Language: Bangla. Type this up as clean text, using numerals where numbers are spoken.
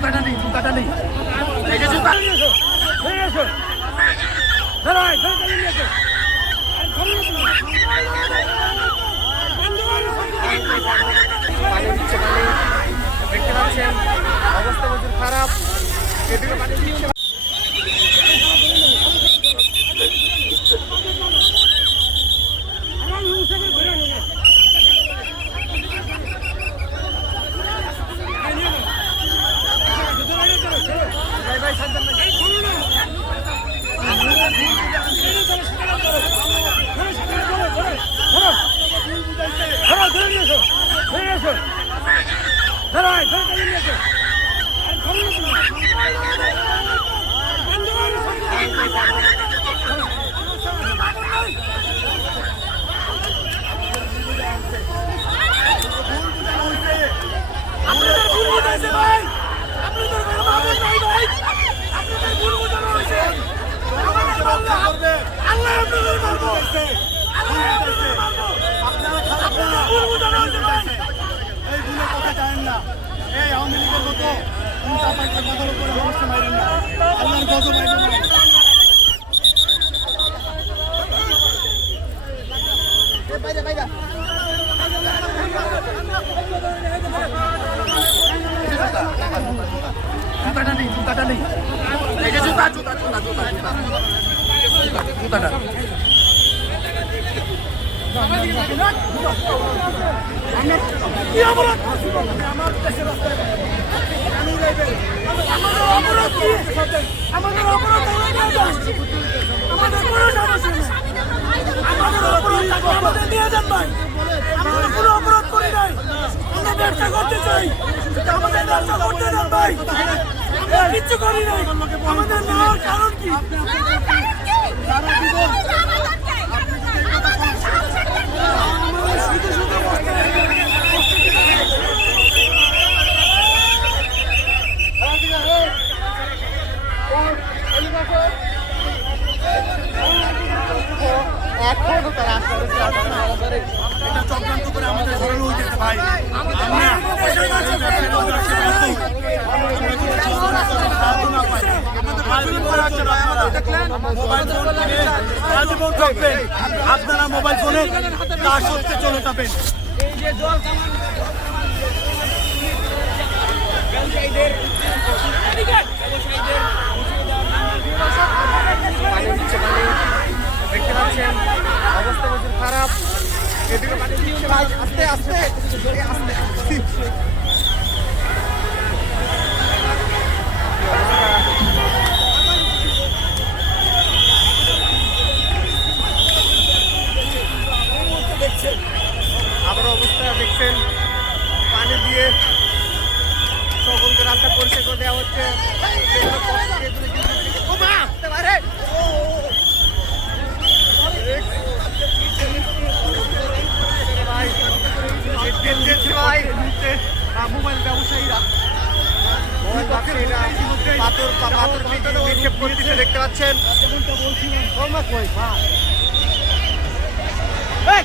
জুতাটা নেই এই যে জুতা পানি দিচ্ছে দেখতে পাচ্ছেন অবস্থা প্রচুর খারাপ এদিকে পানি দিচ্ছে জুতাটা নেই এই যে জুতাটা কিচ্ছু করি নাই আমাদের নেওয়ার কারণ কি এটা চক্রান্ত করে আমাদের ঘরের ওই যেতে ভাই আপনারা মোবাইল ফোনে কাজ করতে চলে যাবেন দেখতে পাচ্ছেন অবস্থা প্রচুর খারাপ এদিকে পানি দিচ্ছে ভাই আস্তে আস্তে দেখছেন আবার অবস্থা দেখছেন পানি দিয়ে সকলকে রাস্তা পরিষ্কার করে দেওয়া হচ্ছে মোবাইল ব্যবসায়ীরা পাথর নিক্ষেপ করতেছে দেখতে পাচ্ছেন এই